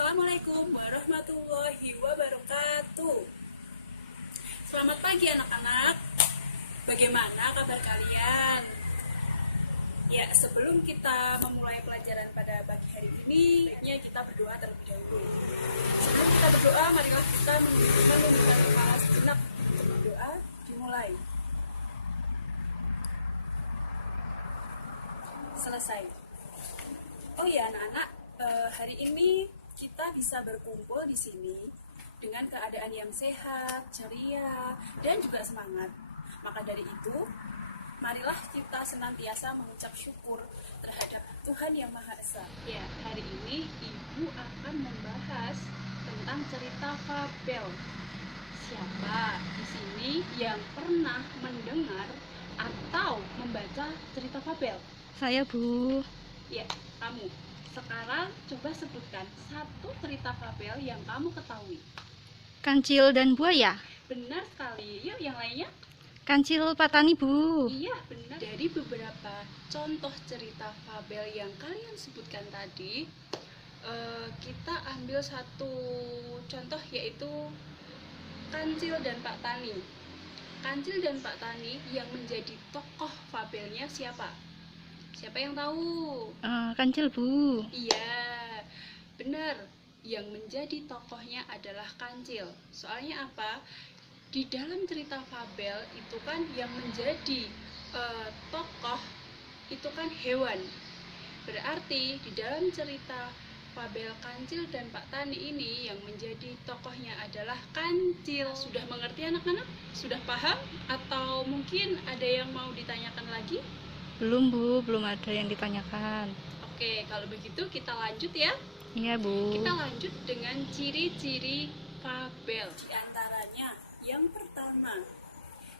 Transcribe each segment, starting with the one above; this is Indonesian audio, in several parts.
Assalamualaikum warahmatullahi wabarakatuh. Selamat pagi anak-anak. Bagaimana kabar kalian? Ya, sebelum kita memulai pelajaran pada pagi hari ini, kita berdoa terlebih dahulu. Sebelum kita berdoa, marilah kita menundukkan kepala sejenak untuk berdoa. Dimulai. Selesai. Oh ya anak-anak, hari ini kita bisa berkumpul di sini dengan keadaan yang sehat, ceria, dan juga semangat. Maka dari itu, marilah kita senantiasa mengucap syukur terhadap Tuhan Yang Maha Esa. Ya, hari ini Ibu akan membahas tentang cerita fabel. Siapa di sini yang pernah mendengar atau membaca cerita fabel? Saya, Bu. Ya, kamu. Sekarang coba sebutkan satu cerita fabel yang kamu ketahui. Kancil dan buaya. Benar sekali. Yuk, yang lainnya? Kancil Patani, Bu. Iya, benar. Dari beberapa contoh cerita fabel yang kalian sebutkan tadi, kita ambil satu contoh, yaitu Kancil dan Pak Tani. Kancil dan Pak Tani yang menjadi tokoh fabelnya siapa? Siapa yang tahu? Kancil, Bu. Iya, benar. Yang menjadi tokohnya adalah Kancil. Soalnya apa? Di dalam cerita fabel itu kan yang menjadi tokoh itu kan hewan. Berarti di dalam cerita fabel Kancil dan Pak Tani ini yang menjadi tokohnya adalah Kancil. Sudah mengerti anak-anak? Sudah paham? Atau mungkin ada yang mau ditanyakan lagi? Belum, Bu. Belum ada yang ditanyakan. Oke, kalau begitu kita lanjut ya. Iya, Bu. Kita lanjut dengan ciri-ciri fabel. Di antaranya, yang pertama,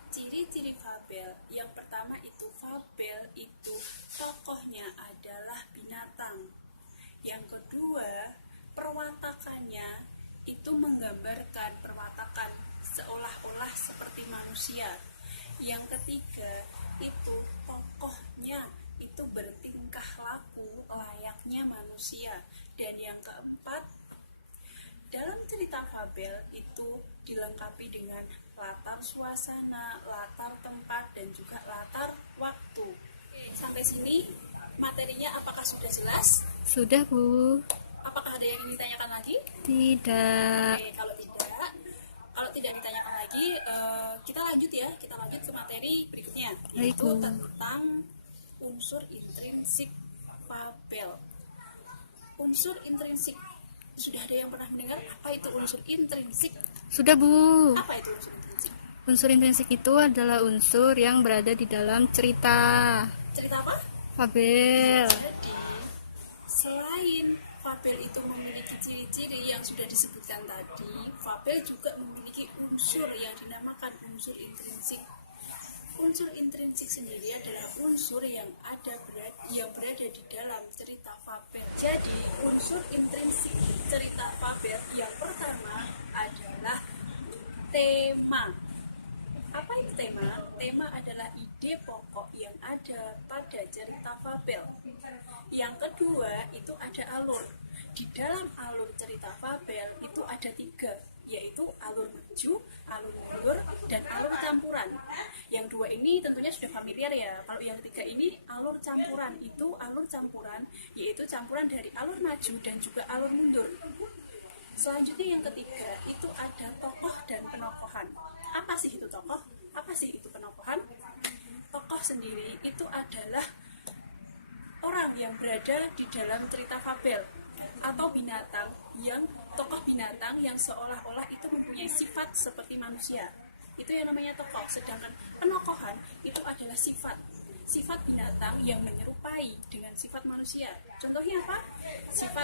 ciri-ciri fabel. Yang pertama itu fabel itu tokohnya adalah binatang. Yang kedua, perwatakannya itu menggambarkan perwatakan seolah-olah seperti manusia. Yang ketiga, itu tokohnya itu bertingkah laku layaknya manusia. Dan yang keempat, dalam cerita fabel itu dilengkapi dengan latar suasana, latar tempat, dan juga latar waktu. Oke, sampai sini materinya apakah sudah jelas? Sudah, Bu. Apakah ada yang ingin ditanyakan lagi? Tidak. Oke, kalau tidak ditanyakan lagi, kita lanjut ya. Kita lanjut ke materi berikutnya, yaitu Baik, Bu. tentang unsur intrinsik fabel. Unsur intrinsik. Sudah ada yang pernah mendengar apa itu unsur intrinsik? Sudah, Bu. Apa itu unsur intrinsik? Unsur intrinsik itu adalah unsur yang berada di dalam cerita Cerita apa? fabel. Jadi, selain fabel itu memiliki ciri-ciri yang sudah disebutkan tadi, fabel juga memiliki unsur yang dinamakan unsur intrinsik. Unsur intrinsik sendiri adalah unsur yang berada di dalam cerita fabel. Jadi, unsur intrinsik cerita fabel yang pertama adalah tema. Apa itu tema? Tema adalah ide pokok yang ada pada cerita fabel. Yang kedua, itu ada alur. Di dalam alur cerita fabel itu ada 3, yaitu alur maju, alur mundur, dan alur campuran. Yang 2 ini tentunya sudah familiar ya. Kalau yang 3 ini alur campuran. Itu alur campuran, yaitu campuran dari alur maju dan juga alur mundur. Selanjutnya yang ketiga, itu ada tokoh dan penokohan. Apa sih itu tokoh? Apa sih itu penokohan? Tokoh sendiri itu adalah orang yang berada di dalam cerita fabel, atau tokoh binatang yang seolah-olah itu mempunyai sifat seperti manusia. Itu yang namanya tokoh. Sedangkan penokohan itu adalah sifat binatang yang menyerupai dengan sifat manusia. Contohnya apa?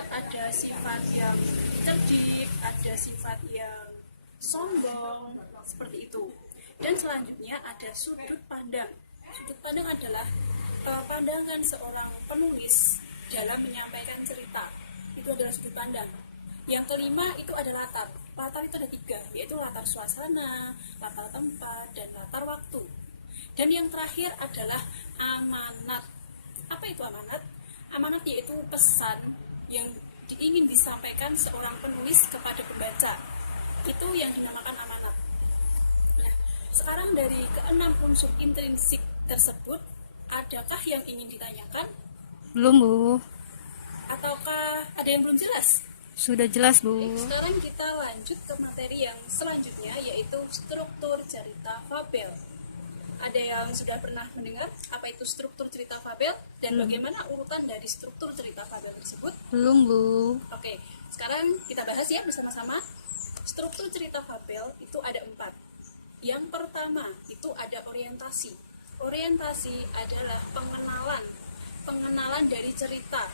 Ada sifat yang cerdik, ada sifat yang sombong, seperti itu. Dan selanjutnya ada sudut pandang. Sudut pandang adalah pandangan seorang penulis dalam menyampaikan cerita. Itu adalah sudut pandang. Yang kelima itu ada latar. Latar itu ada 3, yaitu latar suasana, latar tempat, dan latar waktu. Dan yang terakhir adalah amanat. Apa itu amanat? Amanat yaitu pesan yang ingin disampaikan seorang penulis kepada pembaca. Itu yang dinamakan amanat. Nah, sekarang dari keenam unsur intrinsik tersebut, adakah yang ingin ditanyakan? Belum, Bu. Ataukah ada yang belum jelas? Sudah jelas, Bu. Sekarang kita lanjut ke materi yang selanjutnya, yaitu struktur cerita fabel. Ada yang sudah pernah mendengar apa itu struktur cerita fabel dan bagaimana urutan dari struktur cerita fabel tersebut? Belum, Bu. Oke, sekarang kita bahas ya bersama-sama. Struktur cerita fabel itu ada 4. Yang pertama itu ada orientasi. Orientasi adalah pengenalan dari cerita.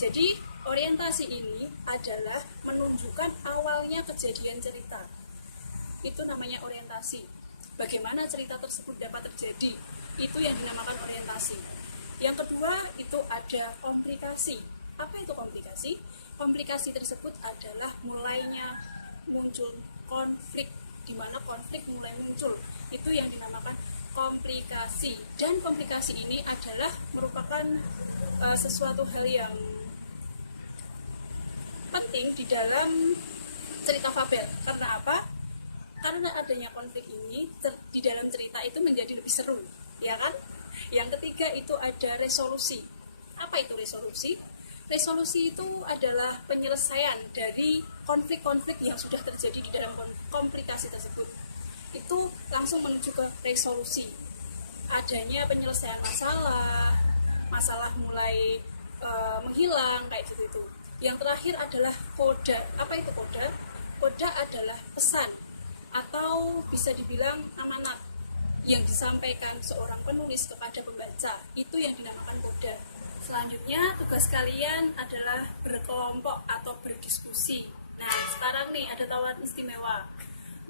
Jadi orientasi ini adalah menunjukkan awalnya kejadian cerita. Itu namanya orientasi. Bagaimana cerita tersebut dapat terjadi, itu yang dinamakan orientasi. Yang kedua itu ada komplikasi. Apa itu komplikasi? Komplikasi tersebut adalah mulainya muncul konflik, di mana konflik mulai muncul. Itu yang dinamakan komplikasi. Dan komplikasi ini adalah merupakan sesuatu hal yang penting di dalam cerita fabel. Karena apa? Karena adanya konflik ini di dalam cerita itu menjadi lebih seru, ya kan? Yang ketiga itu ada resolusi. Apa itu resolusi? Resolusi itu adalah penyelesaian dari konflik-konflik yang sudah terjadi di dalam komplikasi tersebut. Itu langsung menuju ke resolusi. Adanya penyelesaian masalah mulai menghilang kayak gitu. Yang terakhir adalah koda. Apa itu koda? Koda adalah pesan atau bisa dibilang amanat yang disampaikan seorang penulis kepada pembaca. Itu yang dinamakan koda. Selanjutnya tugas kalian adalah berkelompok atau berdiskusi. Nah, sekarang nih ada tawaran istimewa.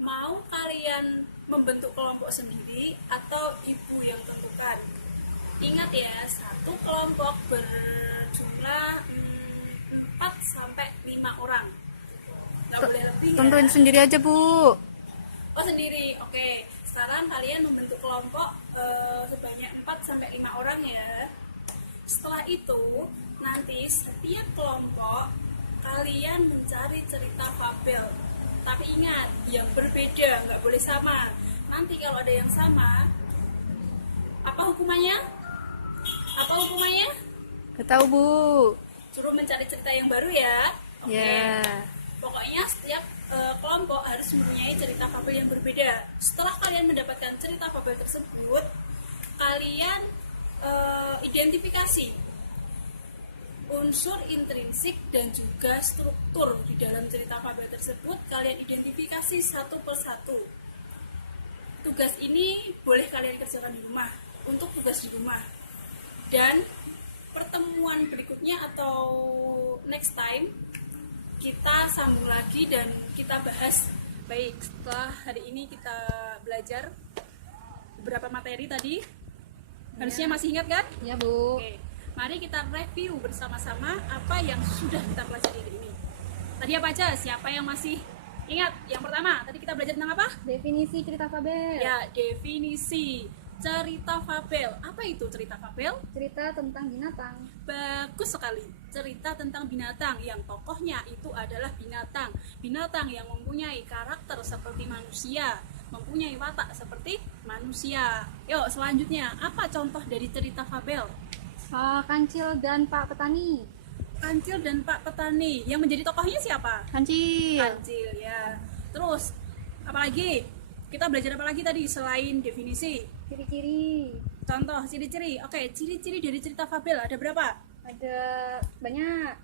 Mau kalian membentuk kelompok sendiri atau ibu yang tentukan? Ingat ya, satu kelompok berjumlah 4-5 orang. Nggak boleh lebih ya. Tentuin sendiri aja, Bu. Oh, sendiri. Oke. Sekarang kalian membentuk kelompok sebanyak 4-5 orang ya. Setelah itu, nanti setiap kelompok kalian mencari cerita fabel. Tapi ingat, yang berbeda, nggak boleh sama. Nanti kalau ada yang sama, apa hukumannya? Apa hukumannya? Gak tahu, Bu. Suruh mencari cerita yang baru ya. Oke. Ya. Pokoknya setiap kelompok harus mempunyai cerita fabel yang berbeda. Setelah kalian mendapatkan cerita fabel tersebut, kalian identifikasi unsur intrinsik dan juga struktur di dalam cerita fabel tersebut. Kalian identifikasi satu persatu. Tugas ini boleh kalian kerjakan di rumah, untuk tugas di rumah. Dan pertemuan berikutnya atau next time kita sambung lagi dan kita bahas. Baik, setelah hari ini kita belajar beberapa materi tadi. Harusnya masih ingat kan? Ya, Bu. Oke, mari kita review bersama-sama apa yang sudah kita pelajari hari ini. Tadi apa aja? Siapa yang masih ingat? Yang pertama, tadi kita belajar tentang apa? Definisi cerita fabel. Ya, definisi cerita fabel. Apa itu cerita fabel? Cerita tentang binatang. Bagus sekali. Cerita tentang binatang yang tokohnya itu adalah binatang. Binatang yang mempunyai karakter seperti manusia, mempunyai watak seperti manusia. Yuk, selanjutnya, apa contoh dari cerita fabel? Kancil dan Pak Petani. Kancil dan Pak Petani. Yang menjadi tokohnya siapa? Kancil. Kancil, ya. Terus, apa lagi? Kita belajar apa lagi tadi selain definisi? Ciri-ciri. Contoh, ciri-ciri. Oke, ciri-ciri dari cerita fabel ada berapa? Ada banyak.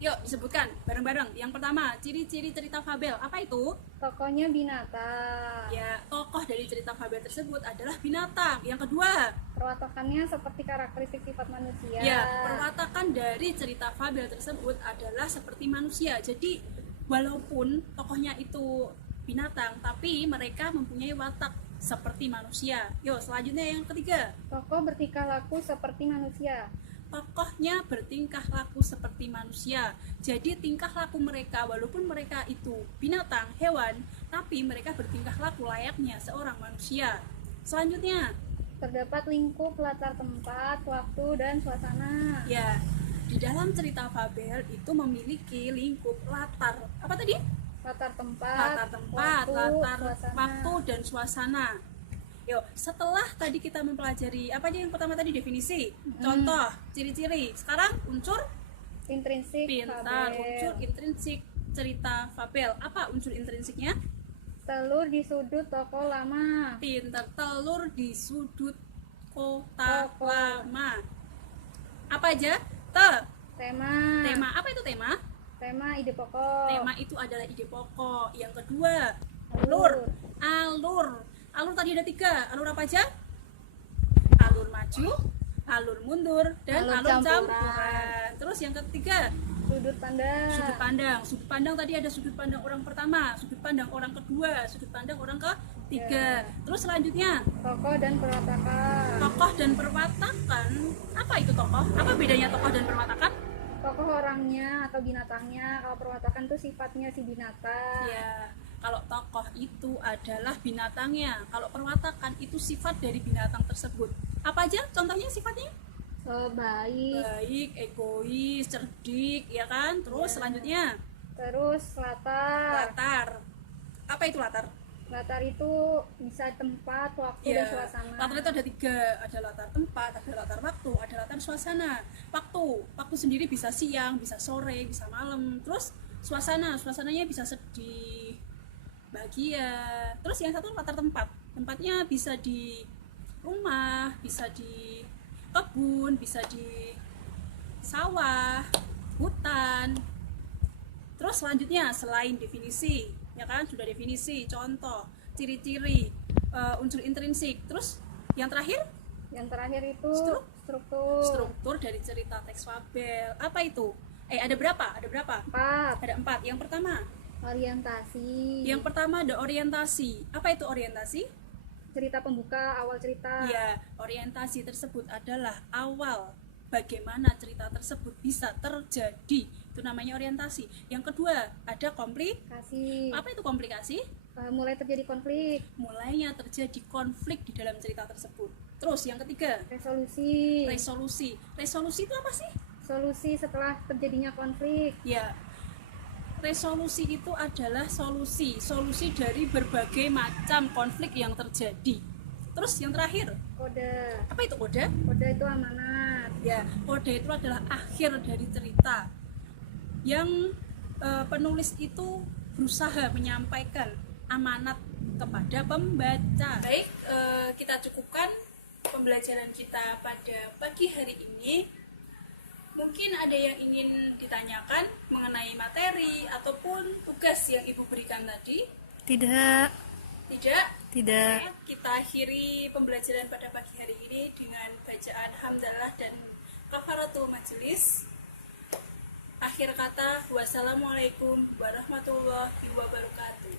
Yuk, disebutkan bareng-bareng. Yang pertama, ciri-ciri cerita fabel. Apa itu? Tokohnya binatang. Ya, tokoh dari cerita fabel tersebut adalah binatang. Yang kedua, Perwatakannya seperti karakteristik sifat manusia. ya, perwatakan dari cerita fabel tersebut adalah seperti manusia. Jadi, walaupun tokohnya itu binatang, tapi mereka mempunyai watak seperti manusia. Yuk, selanjutnya yang ketiga. Tokoh bertingkah laku seperti manusia. Tokohnya bertingkah laku seperti manusia. Jadi tingkah laku mereka, walaupun mereka itu binatang, hewan, tapi mereka bertingkah laku layaknya seorang manusia. Selanjutnya, Terdapat lingkup latar tempat, waktu, dan suasana. ya, di dalam cerita fabel itu memiliki lingkup latar. Apa tadi? Latar tempat, Latar, waktu dan suasana. Yuk, setelah tadi kita mempelajari apa aja yang pertama tadi definisi, contoh, ciri-ciri. Sekarang unsur intrinsik pintar, fabel. unsur intrinsik cerita fabel. Apa unsur intrinsiknya? Telur di sudut toko lama. Pintar, telur di sudut kota Toko. lama. Apa aja? Tema. Tema. Apa itu tema? Tema ide pokok. Tema itu adalah ide pokok. Yang kedua, Alur. Alur tadi ada 3. Alur apa aja? Alur maju, alur mundur, dan Alur alur campuran. campuran. Terus yang ketiga, Sudut pandang. sudut pandang. Sudut pandang tadi ada sudut pandang orang pertama, sudut pandang orang kedua, sudut pandang orang ketiga. Terus selanjutnya, Tokoh dan perwatakan. tokoh dan perwatakan. Apa itu tokoh? Apa bedanya tokoh dan perwatakan? Tokoh orangnya atau binatangnya. Kalau perwatakan tuh sifatnya si binatang. Ya, kalau tokoh itu adalah binatangnya. Kalau perwatakan itu sifat dari binatang tersebut. Apa aja contohnya sifatnya? Baik. Baik, egois, cerdik, ya kan? Terus Ya. selanjutnya, Terus latar. latar. Apa itu latar? Latar itu bisa tempat, waktu, dan Ya, suasana. latar itu ada 3, ada latar tempat, ada latar waktu, ada latar suasana. Waktu sendiri bisa siang, bisa sore, bisa malam. Terus suasananya bisa sedih, bahagia. Terus yang satu latar tempat, tempatnya bisa di rumah, bisa di kebun, bisa di sawah, hutan. Terus selanjutnya selain definisi, ya kan sudah definisi, contoh, ciri-ciri, unsur intrinsik. Terus yang terakhir Yang terakhir itu struktur. struktur dari cerita teks fabel. Apa itu? Ada berapa? 4. Ada 4. Yang pertama, Orientasi. yang pertama ada orientasi. Apa itu orientasi? Cerita pembuka, awal cerita. Ya, orientasi tersebut adalah awal bagaimana cerita tersebut bisa terjadi. Itu namanya orientasi. Yang kedua, ada Kasih. apa itu komplikasi? Mulai terjadi konflik. Mulainya terjadi konflik di dalam cerita tersebut. Terus yang ketiga, Resolusi. resolusi itu apa sih? Solusi setelah terjadinya konflik. Ya, resolusi itu adalah solusi dari berbagai macam konflik yang terjadi. Terus yang terakhir, Kode. apa itu kode? Kode itu amanat. Ya, kode itu adalah akhir dari cerita yang penulis itu berusaha menyampaikan amanat kepada pembaca. Baik, kita cukupkan pembelajaran kita pada pagi hari ini. Mungkin ada yang ingin ditanyakan mengenai materi ataupun tugas yang Ibu berikan tadi? Tidak. Tidak? Tidak. Oke, kita akhiri pembelajaran pada pagi hari ini dengan bacaan hamdalah dan kafaratul majelis. Akhir kata, wassalamualaikum warahmatullahi wabarakatuh.